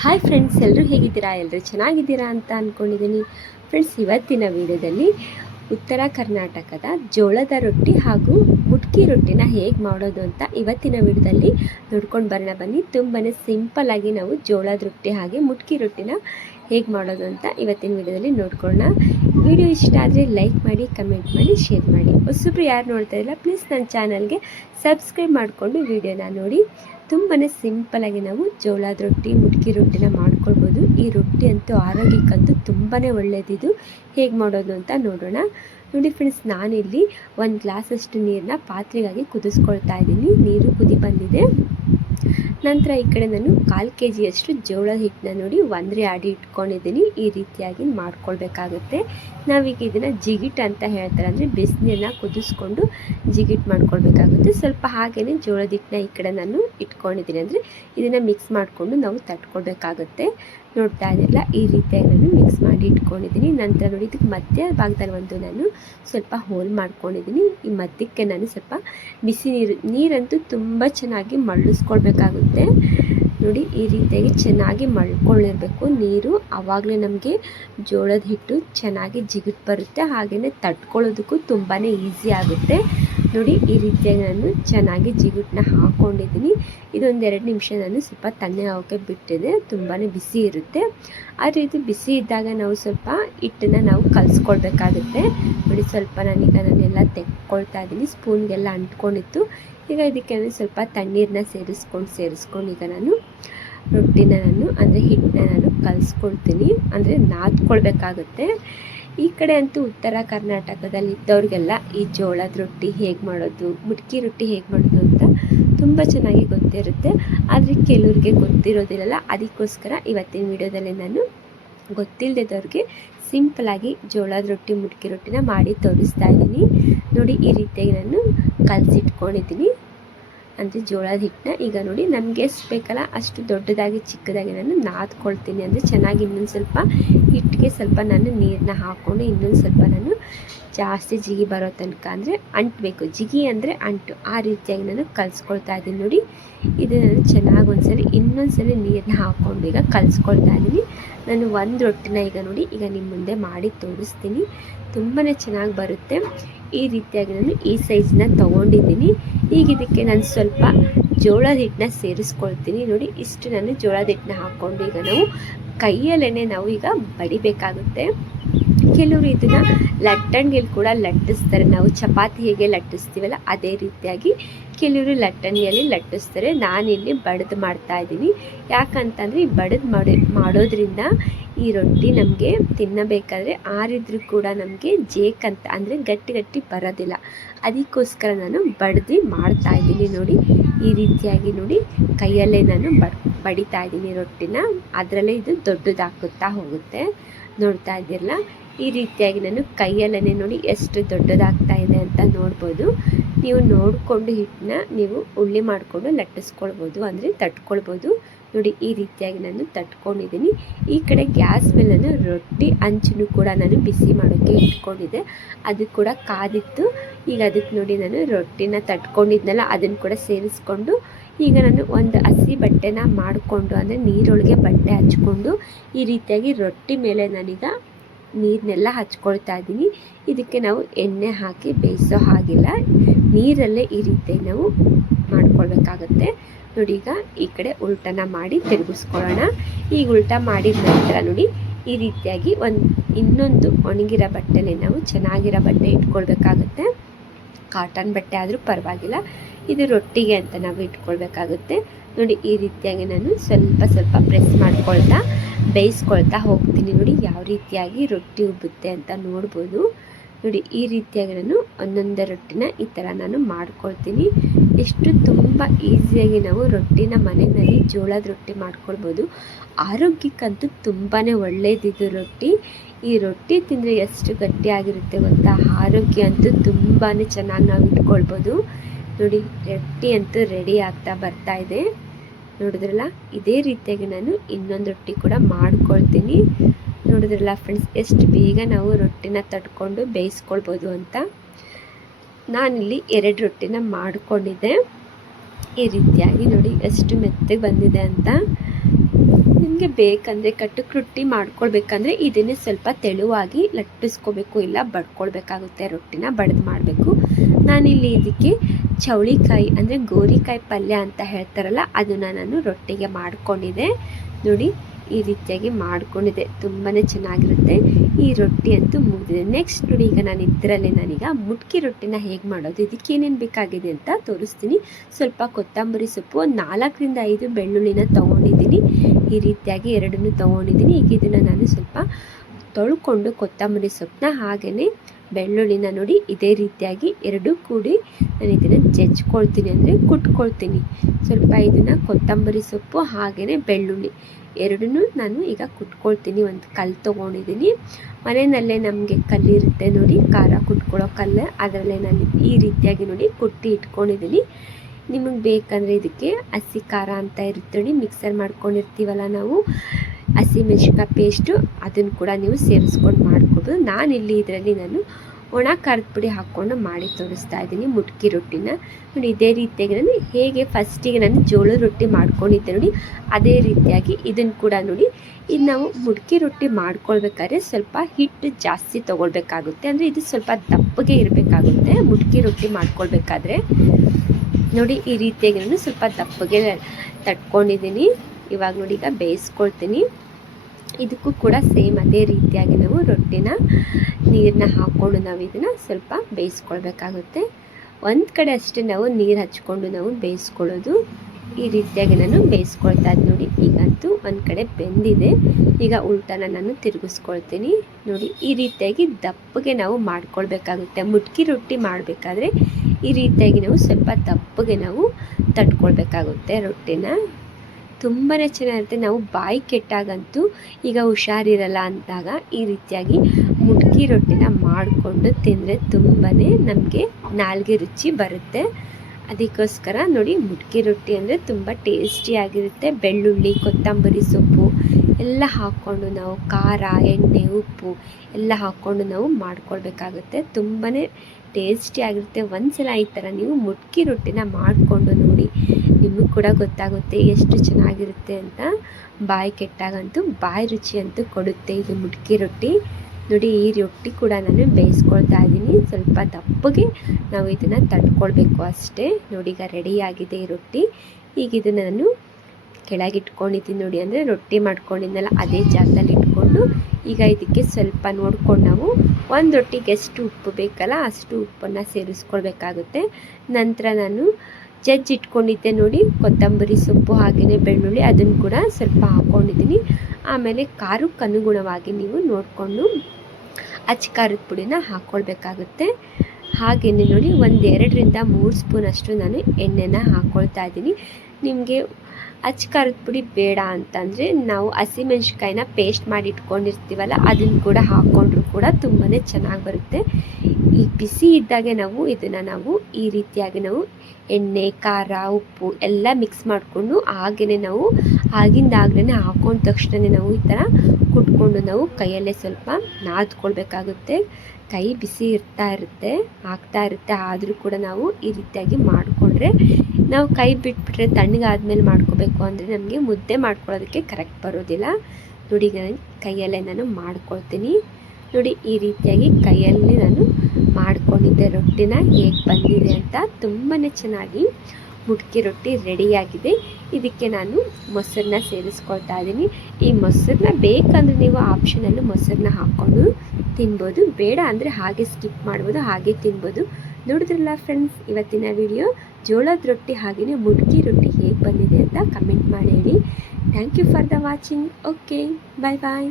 Hi friends, ಎಲ್ಲರೂ ಹೇಗಿದ್ದೀರಾ? ಎಲ್ಲರೂ ಚೆನ್ನಾಗಿದ್ದೀರಾ ಅಂತ ಅಂದ್ಕೊಂಡಿದ್ದೀನಿ. ಫ್ರೆಂಡ್ಸ್, ಇವತ್ತಿನ ವಿಡಿಯೋದಲ್ಲಿ ಉತ್ತರ ಕರ್ನಾಟಕದ ಜೋಳದ ರೊಟ್ಟಿ ಹಾಗೂ ಮುಟ್ಕಿ ರೊಟ್ಟಿನ ಹೇಗೆ ಮಾಡೋದು ಅಂತ ಇವತ್ತಿನ ವಿಡಿಯೋದಲ್ಲಿ ನೋಡ್ಕೊಂಡು ಬರೋಣ ಬನ್ನಿ. ತುಂಬಾ ಸಿಂಪಲ್ಲಾಗಿ ನಾವು ಜೋಳದ ರೊಟ್ಟಿ ಹಾಗೆ ಮುಟ್ಕಿ ರೊಟ್ಟಿನ ಹೇಗೆ ಮಾಡೋದು ಅಂತ ಇವತ್ತಿನ ವಿಡಿಯೋದಲ್ಲಿ ನೋಡ್ಕೊಳ್ಳೋಣ. ವಿಡಿಯೋ ಇಷ್ಟ ಆದರೆ ಲೈಕ್ ಮಾಡಿ, ಕಮೆಂಟ್ ಮಾಡಿ, ಶೇರ್ ಮಾಡಿ. ಹೊಸಬ್ರು ಯಾರು ನೋಡ್ತಾ ಇಲ್ಲ ಪ್ಲೀಸ್ ನನ್ನ ಚಾನಲ್ಗೆ ಸಬ್ಸ್ಕ್ರೈಬ್ ಮಾಡಿಕೊಂಡು ವಿಡಿಯೋನ ನೋಡಿ. ತುಂಬಾ ಸಿಂಪಲಾಗಿ ನಾವು ಜೋಳದ ರೊಟ್ಟಿ ಮುಟ್ಕಿ ರೊಟ್ಟಿನ ಮಾಡ್ಕೊಳ್ಬೋದು. ಈ ರೊಟ್ಟಿ ಅಂತೂ ಆರೋಗ್ಯಕ್ಕಂತೂ ತುಂಬಾ ಒಳ್ಳೆಯದಿದು. ಹೇಗೆ ಮಾಡೋದು ಅಂತ ನೋಡೋಣ. ನೋಡಿ ಫ್ರೆಂಡ್ಸ್, ನಾನಿಲ್ಲಿ 1 ಗ್ಲಾಸಷ್ಟು ನೀರನ್ನ ಪಾತ್ರೆಗಾಗಿ ಕುದಿಸ್ಕೊಳ್ತಾ ಇದ್ದೀನಿ. ನೀರು ಕುದಿ ಬಂದಿದೆ. ನಂತರ ಈ ಕಡೆ ನಾನು 1/4 kg ಜೋಳದ ಹಿಟ್ಟನ್ನ ನೋಡಿ ಒಂದ್ರೆ ಆಡಿ ಇಟ್ಕೊಂಡಿದ್ದೀನಿ. ಈ ರೀತಿಯಾಗಿ ಮಾಡ್ಕೊಳ್ಬೇಕಾಗುತ್ತೆ. ನಾವೀಗ ಇದನ್ನು ಜಿಗಿಟ್ ಅಂತ ಹೇಳ್ತಾರೆ, ಅಂದರೆ ಬಿಸಿನೀರನ್ನ ಕುದಿಸ್ಕೊಂಡು ಜಿಗಿಟ್ ಮಾಡ್ಕೊಳ್ಬೇಕಾಗುತ್ತೆ. ಸ್ವಲ್ಪ ಹಾಗೆಯೇ ಜೋಳದ ಹಿಟ್ಟನ್ನ ಈ ಕಡೆ ನಾನು ಇಟ್ಕೊಂಡಿದ್ದೀನಿ, ಅಂದರೆ ಇದನ್ನು ಮಿಕ್ಸ್ ಮಾಡಿಕೊಂಡು ನಾವು ತಟ್ಕೊಳ್ಬೇಕಾಗುತ್ತೆ. ನೋಡ್ತಾ ಇದ್ದಿಲ್ಲ, ಈ ರೀತಿಯಾಗಿ ನಾನು ಮಿಕ್ಸ್ ಮಾಡಿ ಇಟ್ಕೊಂಡಿದ್ದೀನಿ. ನಂತರ ನೋಡಿ ಇದಕ್ಕೆ ಮಧ್ಯ ಭಾಗದಲ್ಲಿ ನಾನು ಸ್ವಲ್ಪ ಹೋಲ್ ಮಾಡ್ಕೊಂಡಿದ್ದೀನಿ. ಈ ಮಧ್ಯಕ್ಕೆ ನಾನು ಸ್ವಲ್ಪ ಬಿಸಿ ನೀರಂತೂ ತುಂಬ ಚೆನ್ನಾಗಿ ಮಳ್ಳಿಸ್ಕೊಳ್ಬೇಕಾಗುತ್ತೆ. ನೋಡಿ ಈ ರೀತಿಯಾಗಿ ಚೆನ್ನಾಗಿ ಮಳ್ಕೊಂಡಿರಬೇಕು ನೀರು. ಆವಾಗಲೇ ನಮಗೆ ಜೋಳದ ಹಿಟ್ಟು ಚೆನ್ನಾಗಿ ಜಿಗಿಟ್ ಬರುತ್ತೆ, ಹಾಗೆಯೇ ತಟ್ಕೊಳ್ಳೋದಕ್ಕೂ ತುಂಬಾ ಈಸಿ ಆಗುತ್ತೆ. ನೋಡಿ ಈ ರೀತಿಯಾಗಿ ನಾನು ಚೆನ್ನಾಗಿ ಜಿಗುಟನ್ನ ಹಾಕ್ಕೊಂಡಿದ್ದೀನಿ. ಇದೊಂದು 2 ನಿಮಿಷ ನಾನು ಸ್ವಲ್ಪ ತಣ್ಣಗಾಗೋಕ್ಕೆ ಬಿಟ್ಟಿದೆ. ತುಂಬಾ ಬಿಸಿ ಇರುತ್ತೆ. ಆ ರೀತಿ ಬಿಸಿ ಇದ್ದಾಗ ನಾವು ಸ್ವಲ್ಪ ಹಿಟ್ಟನ್ನು ನಾವು ಕಲಿಸ್ಕೊಳ್ಬೇಕಾಗುತ್ತೆ. ನೋಡಿ ಸ್ವಲ್ಪ ನಾನೆಲ್ಲ ತೆಕ್ಕೊಳ್ತಾ ಇದ್ದೀನಿ. ಸ್ಪೂನ್ಗೆಲ್ಲ ಅಂಟ್ಕೊಂಡಿತ್ತು. ಈಗ ಇದಕ್ಕೆ ಸ್ವಲ್ಪ ತಣ್ಣೀರನ್ನ ಸೇರಿಸ್ಕೊಂಡು ಈಗ ನಾನು ರೊಟ್ಟಿನ ಅಂದರೆ ಹಿಟ್ಟನ್ನ ನಾನು ಕಲಿಸ್ಕೊಳ್ತೀನಿ, ಅಂದರೆ ನಾದ್ಕೊಳ್ಬೇಕಾಗುತ್ತೆ. ಈ ಕಡೆ ಅಂತೂ ಉತ್ತರ ಕರ್ನಾಟಕದಲ್ಲಿ ಇದ್ದವ್ರಿಗೆಲ್ಲ ಈ ಜೋಳದ ರೊಟ್ಟಿ ಹೇಗೆ ಮಾಡೋದು, ಮುಟ್ಕಿ ರೊಟ್ಟಿ ಹೇಗೆ ಮಾಡೋದು ಅಂತ ತುಂಬ ಚೆನ್ನಾಗಿ ಗೊತ್ತಿರುತ್ತೆ. ಆದರೆ ಕೆಲವ್ರಿಗೆ ಗೊತ್ತಿರೋದಿಲ್ಲ. ಅದಕ್ಕೋಸ್ಕರ ಇವತ್ತಿನ ವಿಡಿಯೋದಲ್ಲಿ ನಾನು ಗೊತ್ತಿಲ್ಲದವ್ರಿಗೆ ಸಿಂಪಲಾಗಿ ಜೋಳದ ರೊಟ್ಟಿ ಮುಟ್ಕಿ ರೊಟ್ಟಿನ ಮಾಡಿ ತೋರಿಸ್ತಾ ಇದ್ದೀನಿ. ನೋಡಿ ಈ ರೀತಿಯಾಗಿ ನಾನು ಕಲಸಿಟ್ಕೊಂಡಿದ್ದೀನಿ, ಅಂದರೆ ಜೋಳದ ಹಿಟ್ಟನ್ನ. ಈಗ ನೋಡಿ ನಮಗೆ ಎಷ್ಟು ಬೇಕಲ್ಲ ಅಷ್ಟು ದೊಡ್ಡದಾಗಿ ಚಿಕ್ಕದಾಗಿ ನಾನು ನಾದ್ಕೊಳ್ತೀನಿ. ಅಂದರೆ ಚೆನ್ನಾಗಿ ಇನ್ನೊಂದು ಸ್ವಲ್ಪ ಹಿಟ್ಟಿಗೆ ಸ್ವಲ್ಪ ನಾನು ನೀರನ್ನ ಹಾಕ್ಕೊಂಡು ಇನ್ನೊಂದು ಸ್ವಲ್ಪ ನಾನು ಜಾಸ್ತಿ ಜಿಗಿ ಬರೋ ತನಕ, ಅಂದರೆ ಅಂಟಬೇಕು. ಜಿಗಿ ಅಂದರೆ ಅಂಟು, ಆ ರೀತಿಯಾಗಿ ನಾನು ಕಲಿಸ್ಕೊಳ್ತಾ ಇದ್ದೀನಿ. ನೋಡಿ ಇದು ನಾನು ಚೆನ್ನಾಗಿ ಇನ್ನೊಂದ್ಸಲಿ ನೀರನ್ನ ಹಾಕ್ಕೊಂಡು ಈಗ ಕಲಿಸ್ಕೊಳ್ತಾ ಇದ್ದೀನಿ. ನಾನು ಒಂದು ರೊಟ್ಟಿನ ಈಗ ನಿಮ್ಮ ಮುಂದೆ ಮಾಡಿ ತೋರಿಸ್ತೀನಿ. ತುಂಬಾ ಚೆನ್ನಾಗಿ ಬರುತ್ತೆ. ಈ ರೀತಿಯಾಗಿ ನಾನು ಈ ಸೈಜ್ನ ತೊಗೊಂಡಿದ್ದೀನಿ. ಈಗ ಇದಕ್ಕೆ ನಾನು ಸ್ವಲ್ಪ ಜೋಳದ ಹಿಟ್ಟನ್ನ ಸೇರಿಸ್ಕೊಳ್ತೀನಿ. ನೋಡಿ ಇಷ್ಟು ನಾನು ಜೋಳದ ಹಿಟ್ಟನ್ನ ಹಾಕ್ಕೊಂಡು ಈಗ ನಾವು ಕೈಯಲ್ಲೇ ನಾವು ಈಗ ಬಡಿಬೇಕಾಗುತ್ತೆ. ಕೆಲವರು ಇದನ್ನು ಲಟ್ಟಣಿಯಲ್ಲಿ ಕೂಡ ಲಟ್ಟಿಸ್ತಾರೆ. ನಾವು ಚಪಾತಿ ಹೇಗೆ ಲಟ್ಟಿಸ್ತೀವಲ್ಲ ಅದೇ ರೀತಿಯಾಗಿ ಕೆಲವರು ಲಟ್ಟಣಿಯಲ್ಲಿ ಲಟ್ಟಿಸ್ತಾರೆ. ನಾನಿಲ್ಲಿ ಬಡಿದು ಮಾಡ್ತಾಯಿದ್ದೀನಿ. ಯಾಕಂತಂದರೆ ಈ ಬಡಿದು ಮಾಡೋದ್ರಿಂದ ಈ ರೊಟ್ಟಿ ನಮಗೆ ತಿನ್ನಬೇಕಾದ್ರೆ ಆರಿದ್ರೂ ಕೂಡ ನಮಗೆ ಜೇಕಂತ ಅಂದರೆ ಗಟ್ಟಿ ಬರೋದಿಲ್ಲ. ಅದಕ್ಕೋಸ್ಕರ ನಾನು ಬಡಿದು ಮಾಡ್ತಾಯಿದ್ದೀನಿ. ನೋಡಿ ಈ ರೀತಿಯಾಗಿ ನೋಡಿ ಕೈಯಲ್ಲೇ ನಾನು ಬಡಿತಾ ಇದ್ದೀನಿ ರೊಟ್ಟಿನ. ಅದರಲ್ಲೇ ಇದು ದೊಡ್ಡದಾಗುತ್ತಾ ಹೋಗುತ್ತೆ. ನೋಡ್ತಾ ಇದ್ದಿರಲ್ಲ, ಈ ರೀತಿಯಾಗಿ ನಾನು ಕೈಯಲ್ಲೇ ನೋಡಿ ಎಷ್ಟು ದೊಡ್ಡದಾಗ್ತಾ ಇದೆ ಅಂತ ನೋಡ್ಬೋದು. ನೀವು ನೋಡಿಕೊಂಡು ಹಿಟ್ಟನ್ನ ನೀವು ಉಳ್ಳಿ ಮಾಡಿಕೊಂಡು ಲಟ್ಟಿಸ್ಕೊಳ್ಬೋದು, ಅಂದರೆ ತಟ್ಕೊಳ್ಬೋದು. ನೋಡಿ ಈ ರೀತಿಯಾಗಿ ನಾನು ತಟ್ಕೊಂಡಿದ್ದೀನಿ. ಈ ಕಡೆ ಗ್ಯಾಸ್ ಮೇಲೆ ನಾನು ರೊಟ್ಟಿ ಹಂಚನ್ನು ಕೂಡ ನಾನು ಬಿಸಿ ಮಾಡೋಕ್ಕೆ ಇಟ್ಕೊಂಡಿದ್ದೆ. ಅದು ಕೂಡ ಕಾದಿತ್ತು. ಈಗ ಅದಕ್ಕೆ ನೋಡಿ ನಾನು ರೊಟ್ಟಿನ ತಟ್ಕೊಂಡಿದ್ನಲ್ಲ ಅದನ್ನು ಕೂಡ ಸೇರಿಸ್ಕೊಂಡು ಈಗ ನಾನು ಒಂದು ಹಸಿ ಬಟ್ಟೆನ ಮಾಡಿಕೊಂಡು, ಅಂದರೆ ನೀರೊಳಗೆ ಬಟ್ಟೆ ಹಚ್ಕೊಂಡು ಈ ರೀತಿಯಾಗಿ ರೊಟ್ಟಿ ಮೇಲೆ ನಾನೀಗ ನೀರನ್ನೆಲ್ಲ ಹಚ್ಕೊಳ್ತಾ ಇದ್ದೀನಿ. ಇದಕ್ಕೆ ನಾವು ಎಣ್ಣೆ ಹಾಕಿ ಬೇಯಿಸೋ ಹಾಗಿಲ್ಲ, ನೀರಲ್ಲೇ ಈ ರೀತಿಯಾಗಿ ನಾವು ಮಾಡ್ಕೊಳ್ಬೇಕಾಗತ್ತೆ. ನೋಡಿ ಈಗ ಈ ಕಡೆ ಉಲ್ಟನ ಮಾಡಿ ತಿರುಗಿಸ್ಕೊಳ್ಳೋಣ. ಈಗ ಉಲ್ಟ ಮಾಡಿದ ನಂತರ ನೋಡಿ ಈ ರೀತಿಯಾಗಿ ಇನ್ನೊಂದು ಒಣಗಿರೋ ಬಟ್ಟೆಲೆ ನಾವು ಚೆನ್ನಾಗಿರೋ ಬಟ್ಟೆ ಇಟ್ಕೊಳ್ಬೇಕಾಗುತ್ತೆ. ಕಾಟನ್ ಬಟ್ಟೆ ಆದರೂ ಪರವಾಗಿಲ್ಲ, ಇದು ರೊಟ್ಟಿಗೆ ಅಂತ ನಾವು ಇಟ್ಕೊಳ್ಬೇಕಾಗುತ್ತೆ. ನೋಡಿ ಈ ರೀತಿಯಾಗಿ ನಾನು ಸ್ವಲ್ಪ ಪ್ರೆಸ್ ಮಾಡ್ಕೊಳ್ತಾ ಬೇಯಿಸ್ಕೊಳ್ತಾ ಹೋಗ್ತೀನಿ. ನೋಡಿ ಯಾವ ರೀತಿಯಾಗಿ ರೊಟ್ಟಿ ಉಬ್ಬುತ್ತೆ ಅಂತ ನೋಡ್ಬೋದು. ನೋಡಿ ಈ ರೀತಿಯಾಗಿ ನಾನು ಒಂದೊಂದೇ ರೊಟ್ಟಿನ ಈ ಥರ ನಾನು ಮಾಡ್ಕೊಳ್ತೀನಿ. ಎಷ್ಟು ತುಂಬ ಈಸಿಯಾಗಿ ನಾವು ರೊಟ್ಟಿನ ಮನೆಯಲ್ಲಿ ಜೋಳದ ರೊಟ್ಟಿ ಮಾಡ್ಕೊಳ್ಬೋದು. ಆರೋಗ್ಯಕ್ಕಂತೂ ತುಂಬಾ ಒಳ್ಳೆಯದಿದು ರೊಟ್ಟಿ. ಈ ರೊಟ್ಟಿ ತಿಂದರೆ ಎಷ್ಟು ಗಟ್ಟಿಯಾಗಿರುತ್ತೆ ಗೊತ್ತಾ. ಆರೋಗ್ಯ ಅಂತೂ ತುಂಬಾ ಚೆನ್ನಾಗಿ ನಾವು ಇಟ್ಕೊಳ್ಬೋದು. ನೋಡಿ ರೊಟ್ಟಿ ಅಂತೂ ರೆಡಿ ಆಗ್ತಾ ಬರ್ತಾ ಇದೆ. ನೋಡಿದ್ರಲ್ಲ, ಇದೇ ರೀತಿಯಾಗಿ ನಾನು ಇನ್ನೊಂದು ರೊಟ್ಟಿ ಕೂಡ ಮಾಡ್ಕೊಳ್ತೀನಿ. ನೋಡಿದ್ರಲ್ಲ ಫ್ರೆಂಡ್ಸ್, ಎಷ್ಟು ಬೇಗ ನಾವು ರೊಟ್ಟಿನ ತಟ್ಕೊಂಡು ಬೇಯಿಸ್ಕೊಳ್ಬೋದು ಅಂತ. ನಾನಿಲ್ಲಿ 2 ರೊಟ್ಟಿನ ಮಾಡ್ಕೊಂಡಿದ್ದೆ. ಈ ರೀತಿಯಾಗಿ ನೋಡಿ ಎಷ್ಟು ಮೆತ್ತಗೆ ಬಂದಿದೆ ಅಂತ. ನಿಮಗೆ ನಿಮಗೆ ಬೇಕಂದರೆ ಕಟ್ಟಕ್ಕೆ ರೊಟ್ಟಿ ಮಾಡ್ಕೊಳ್ಬೇಕಂದ್ರೆ ಇದನ್ನೇ ಸ್ವಲ್ಪ ತೆಳುವಾಗಿ ಲಟ್ಟಿಸ್ಕೋಬೇಕು, ಇಲ್ಲ ಬಡ್ಕೊಳ್ಬೇಕಾಗುತ್ತೆ. ರೊಟ್ಟಿನ ಬಡ್ದು ಮಾಡಬೇಕು. ನಾನಿಲ್ಲಿ ಇದಕ್ಕೆ ಚೌಳಿಕಾಯಿ ಅಂದರೆ ಗೋರಿಕಾಯಿ ಪಲ್ಯ ಅಂತ ಹೇಳ್ತಾರಲ್ಲ, ಅದನ್ನು ನಾನು ರೊಟ್ಟಿಗೆ ಮಾಡ್ಕೊಂಡಿದ್ದೆ ನೋಡಿ. ಈ ರೀತಿಯಾಗಿ ಮಾಡ್ಕೊಂಡಿದ್ದೆ, ತುಂಬಾ ಚೆನ್ನಾಗಿರುತ್ತೆ. ಈ ರೊಟ್ಟಿ ಅಂತೂ ಮುಗಿದಿದೆ. ನೆಕ್ಸ್ಟ್ ನೋಡಿ, ಈಗ ನಾನೀಗ ಮುಟ್ಕಿ ರೊಟ್ಟಿನ ಹೇಗೆ ಮಾಡೋದು, ಇದಕ್ಕೆ ಏನೇನು ಬೇಕಾಗಿದೆ ಅಂತ ತೋರಿಸ್ತೀನಿ. ಸ್ವಲ್ಪ ಕೊತ್ತಂಬರಿ ಸೊಪ್ಪು, 4ರಿಂದ 5 ಬೆಳ್ಳುಳ್ಳಿನ ತೊಗೊಂಡಿದ್ದೀನಿ. ಈ ರೀತಿಯಾಗಿ 2 ತೊಗೊಂಡಿದ್ದೀನಿ. ಈಗ ಇದನ್ನು ನಾನು ಸ್ವಲ್ಪ ತೊಳ್ಕೊಂಡು ಕೊತ್ತಂಬರಿ ಸೊಪ್ಪನ್ನ ಹಾಗೆಯೇ ಬೆಳ್ಳುಳ್ಳಿನ ನೋಡಿ ಇದೇ ರೀತಿಯಾಗಿ 2 ಕೂಡಿ ನಾನು ಇದನ್ನು ಜಜ್ಕೊಳ್ತೀನಿ, ಅಂದರೆ ಕುಟ್ಕೊಳ್ತೀನಿ. ಸ್ವಲ್ಪ ಇದನ್ನು ಕೊತ್ತಂಬರಿ ಸೊಪ್ಪು ಹಾಗೆಯೇ ಬೆಳ್ಳುಳ್ಳಿ 2 ನಾನು ಈಗ ಕುಟ್ಕೊಳ್ತೀನಿ. ಒಂದು ಕಲ್ಲು ತೊಗೊಂಡಿದ್ದೀನಿ. ಮನೆಯಲ್ಲೇ ನಮಗೆ ಕಲ್ಲಿರುತ್ತೆ ನೋಡಿ, ಖಾರ ಕುಟ್ಕೊಳ್ಳೋ ಕಲ್ಲು, ಅದರಲ್ಲೇ ನಾನು ಈ ರೀತಿಯಾಗಿ ನೋಡಿ ಕುಟ್ಟಿ ಇಟ್ಕೊಂಡಿದ್ದೀನಿ. ನಿಮಗೆ ಬೇಕಂದರೆ ಇದಕ್ಕೆ ಹಸಿ ಖಾರ ಅಂತ ಇರುತ್ತೆ ನೋಡಿ, ಮಿಕ್ಸರ್ ಮಾಡ್ಕೊಂಡಿರ್ತೀವಲ್ಲ ನಾವು, ಹಸಿಮೆಣ್ಸಿನ್ಕಾಯಿ ಪೇಸ್ಟು, ಅದನ್ನು ಕೂಡ ನೀವು ಸೇರಿಸ್ಕೊಂಡು ಮಾಡ್ಕೊಬೋದು. ನಾನಿಲ್ಲಿ ಇದರಲ್ಲಿ ನಾನು ಒಣ ಖಾರದ ಪುಡಿ ಹಾಕ್ಕೊಂಡು ಮಾಡಿ ತೋರಿಸ್ತಾ ಇದ್ದೀನಿ ಮುಟ್ಕಿ ರೊಟ್ಟಿನ ನೋಡಿ. ಇದೇ ರೀತಿಯಾಗಿ ನಾನು ಹೇಗೆ ಫಸ್ಟಿಗೆ ನಾನು ಜೋಳದ ರೊಟ್ಟಿ ಮಾಡ್ಕೊಂಡಿದ್ದೆ ನೋಡಿ, ಅದೇ ರೀತಿಯಾಗಿ ಇದನ್ನು ಕೂಡ ನೋಡಿ. ಇದು ನಾವು ಮುಟ್ಕಿ ರೊಟ್ಟಿ ಮಾಡ್ಕೊಳ್ಬೇಕಾದ್ರೆ ಸ್ವಲ್ಪ ಹಿಟ್ಟು ಜಾಸ್ತಿ ತೊಗೊಳ್ಬೇಕಾಗುತ್ತೆ, ಅಂದರೆ ಇದು ಸ್ವಲ್ಪ ದಪ್ಪಗೆ ಇರಬೇಕಾಗುತ್ತೆ. ಮುಟ್ಕಿ ರೊಟ್ಟಿ ಮಾಡ್ಕೊಳ್ಬೇಕಾದ್ರೆ ನೋಡಿ ಈ ರೀತಿಯಾಗಿ ನಾನು ಸ್ವಲ್ಪ ದಪ್ಪಗೆ ತಟ್ಕೊಂಡಿದ್ದೀನಿ. ಇವಾಗ ನೋಡಿ ಈಗ ಬೇಯಿಸ್ಕೊಳ್ತೀನಿ. ಇದಕ್ಕೂ ಕೂಡ ಸೇಮ್ ಅದೇ ರೀತಿಯಾಗಿ ನಾವು ರೊಟ್ಟಿನ ನೀರನ್ನ ಹಾಕ್ಕೊಂಡು ನಾವು ಇದನ್ನು ಸ್ವಲ್ಪ ಬೇಯಿಸ್ಕೊಳ್ಬೇಕಾಗುತ್ತೆ. ಒಂದು ಕಡೆ ಅಷ್ಟೇ ನಾವು ನೀರು ಹಚ್ಕೊಂಡು ನಾವು ಬೇಯಿಸ್ಕೊಳ್ಳೋದು. ಈ ರೀತಿಯಾಗಿ ನಾನು ಬೇಯಿಸ್ಕೊಳ್ತಾ ಇದ್ದೆ ನೋಡಿ. ಈಗಂತೂ ಒಂದು ಕಡೆ ಬೆಂದಿದೆ. ಈಗ ಉಲ್ಟನ ನಾನು ತಿರುಗಿಸ್ಕೊಳ್ತೀನಿ ನೋಡಿ. ಈ ರೀತಿಯಾಗಿ ದಪ್ಪಗೆ ನಾವು ಮಾಡ್ಕೊಳ್ಬೇಕಾಗುತ್ತೆ. ಮುಟ್ಕಿ ರೊಟ್ಟಿ ಮಾಡಬೇಕಾದ್ರೆ ಈ ರೀತಿಯಾಗಿ ನಾವು ಸ್ವಲ್ಪ ದಪ್ಪಗೆ ನಾವು ತಟ್ಕೊಳ್ಬೇಕಾಗುತ್ತೆ ರೊಟ್ಟಿನ. ತುಂಬಾ ಚೆನ್ನಾಗಿರುತ್ತೆ. ನಾವು ಬಾಯಿ ಕೆಟ್ಟಾಗಂತೂ, ಈಗ ಹುಷಾರಿರಲ್ಲ ಅಂದಾಗ ಈ ರೀತಿಯಾಗಿ ಮುಟ್ಕಿ ರೊಟ್ಟಿನ ಮಾಡಿಕೊಂಡು ತಿಂದರೆ ತುಂಬಾ ನಮಗೆ ನಾಲ್ಗೆ ರುಚಿ ಬರುತ್ತೆ. ಅದಕ್ಕೋಸ್ಕರ ನೋಡಿ, ಮುಟ್ಕಿ ರೊಟ್ಟಿ ಅಂದರೆ ತುಂಬ ಟೇಸ್ಟಿಯಾಗಿರುತ್ತೆ. ಬೆಳ್ಳುಳ್ಳಿ, ಕೊತ್ತಂಬರಿ ಸೊಪ್ಪು ಎಲ್ಲ ಹಾಕ್ಕೊಂಡು ನಾವು ಖಾರ, ಎಣ್ಣೆ, ಉಪ್ಪು ಎಲ್ಲ ಹಾಕ್ಕೊಂಡು ನಾವು ಮಾಡ್ಕೊಳ್ಬೇಕಾಗುತ್ತೆ. ತುಂಬಾ ಟೇಸ್ಟಿಯಾಗಿರುತ್ತೆ. ಒಂದ್ಸಲ ಈ ಥರ ನೀವು ಮುಟ್ಕಿ ರೊಟ್ಟಿನ ಮಾಡಿಕೊಂಡು ನೋಡಿ, ನಿಮಗೆ ಕೂಡ ಗೊತ್ತಾಗುತ್ತೆ ಎಷ್ಟು ಚೆನ್ನಾಗಿರುತ್ತೆ ಅಂತ. ಬಾಯಿ ಕೆಟ್ಟಾಗಂತೂ ಬಾಯಿ ರುಚಿ ಅಂತೂ ಕೊಡುತ್ತೆ ಇದು ಮುಟ್ಕಿ ರೊಟ್ಟಿ ನೋಡಿ. ಈ ರೊಟ್ಟಿ ಕೂಡ ನಾನು ಬೇಯಿಸ್ಕೊಳ್ತಾ ಇದ್ದೀನಿ. ಸ್ವಲ್ಪ ದಪ್ಪಗೆ ನಾವು ಇದನ್ನು ತಟ್ಕೊಳ್ಬೇಕು ಅಷ್ಟೇ ನೋಡಿ. ಈಗ ರೆಡಿಯಾಗಿದೆ ಈ ರೊಟ್ಟಿ. ಈಗ ಇದನ್ನು ನಾನು ಕೆಳಗಿಟ್ಕೊಂಡಿದ್ದೀನಿ ನೋಡಿ, ಅಂದರೆ ರೊಟ್ಟಿ ಮಾಡ್ಕೊಂಡಿದ್ನಲ್ಲ ಅದೇ ಜಾಗದಲ್ಲಿ ಇಟ್ಕೊಂಡು ಈಗ ಇದಕ್ಕೆ ಸ್ವಲ್ಪ ನೋಡ್ಕೊಂಡು ನಾವು ಒಂದು ರೊಟ್ಟಿಗೆ ಎಷ್ಟು ಉಪ್ಪು ಬೇಕಲ್ಲ ಅಷ್ಟು ಉಪ್ಪನ್ನು ಸೇರಿಸ್ಕೊಳ್ಬೇಕಾಗುತ್ತೆ. ನಂತರ ನಾನು ಇಟ್ಕೊಂಡಿದ್ದೆ ನೋಡಿ, ಕೊತ್ತಂಬರಿ ಸೊಪ್ಪು ಹಾಗೆಯೇ ಬೆಳ್ಳುಳ್ಳಿ, ಅದನ್ನು ಕೂಡ ಸ್ವಲ್ಪ ಹಾಕ್ಕೊಂಡಿದ್ದೀನಿ. ಆಮೇಲೆ ಖಾರಕ್ಕೆ ಅನುಗುಣವಾಗಿ ನೀವು ನೋಡಿಕೊಂಡು ಖಾರದ ಪುಡಿನ ಹಾಕ್ಕೊಳ್ಬೇಕಾಗುತ್ತೆ. ಹಾಗೆಯೇ ನೋಡಿ 1-2ರಿಂದ 3 ಸ್ಪೂನಷ್ಟು ನಾನು ಎಣ್ಣೆನ ಹಾಕ್ಕೊಳ್ತಾ ಇದ್ದೀನಿ. ನಿಮಗೆ ಖಾರದ ಪುಡಿ ಬೇಡ ಅಂತಂದರೆ ನಾವು ಹಸಿಮೆಣ್ಸಿನ್ಕಾಯಿನ ಪೇಸ್ಟ್ ಮಾಡಿ ಇಟ್ಕೊಂಡಿರ್ತೀವಲ್ಲ ಅದನ್ನು ಕೂಡ ಹಾಕ್ಕೊಂಡ್ರೂ ಕೂಡ ತುಂಬಾ ಚೆನ್ನಾಗಿ ಬರುತ್ತೆ. ಈ ಬಿಸಿ ಇದ್ದಾಗೆ ನಾವು ಇದನ್ನು ಈ ರೀತಿಯಾಗಿ ನಾವು ಎಣ್ಣೆ, ಖಾರ, ಉಪ್ಪು ಎಲ್ಲ ಮಿಕ್ಸ್ ಮಾಡಿಕೊಂಡು ಹಾಗೆಯೇ ನಾವು ಆಗಿಂದಾಗಲೇ ಹಾಕೊಂಡ ತಕ್ಷಣ ನಾವು ಈ ಥರ ಕುಟ್ಕೊಂಡು ನಾವು ಕೈಯಲ್ಲೇ ಸ್ವಲ್ಪ ನಾದ್ಕೊಳ್ಬೇಕಾಗುತ್ತೆ. ಕೈ ಬಿಸಿ ಆಗ್ತಾ ಇರುತ್ತೆ. ಆದರೂ ಕೂಡ ನಾವು ಈ ರೀತಿಯಾಗಿ ಮಾಡಿಕೊಂಡ್ರೆ, ನಾವು ಕೈ ಬಿಟ್ಬಿಟ್ರೆ ತಣ್ಣಗಾದ್ಮೇಲೆ ಮಾಡ್ಕೋಬೇಕು ಅಂದರೆ ನಮಗೆ ಮುದ್ದೆ ಮಾಡ್ಕೊಳ್ಳೋದಕ್ಕೆ ಕರೆಕ್ಟ್ ಬರೋದಿಲ್ಲ ನೋಡಿ. ಕೈಯಲ್ಲೇ ನಾನು ಮಾಡ್ಕೊಳ್ತೀನಿ ನೋಡಿ. ಈ ರೀತಿಯಾಗಿ ಕೈಯಲ್ಲಿ ನಾನು ಮಾಡ್ಕೊಂಡಿದ್ದೆ ರೊಟ್ಟಿನ ಹೇಗೆ ಬಂದಿದೆ ಅಂತ. ತುಂಬಾ ಚೆನ್ನಾಗಿ ಮುಟ್ಕಿ ರೊಟ್ಟಿ ರೆಡಿಯಾಗಿದೆ. ಇದಕ್ಕೆ ನಾನು ಮೊಸರನ್ನ ಸೇರಿಸ್ಕೊಳ್ತಾ ಇದ್ದೀನಿ. ಈ ಮೊಸರನ್ನ ಬೇಕಂದರೆ ನೀವು ಆಪ್ಷನಲ್ಲೂ ಮೊಸರನ್ನ ಹಾಕ್ಕೊಂಡು ತಿನ್ಬೋದು, ಬೇಡ ಅಂದರೆ ಹಾಗೆ ಸ್ಕಿಪ್ ಮಾಡ್ಬೋದು, ಹಾಗೆ ತಿನ್ಬೋದು. ನೋಡಿದ್ರಲ್ಲ ಫ್ರೆಂಡ್ಸ್, ಇವತ್ತಿನ ವಿಡಿಯೋ ಜೋಳದ ರೊಟ್ಟಿ ಹಾಗೆಯೇ ಮುಟ್ಕಿ ರೊಟ್ಟಿ ಹೇಗೆ ಬಂದಿದೆ ಅಂತ ಕಮೆಂಟ್ ಮಾಡಿ ಹೇಳಿ. Thank you for the watching. Okay, bye bye.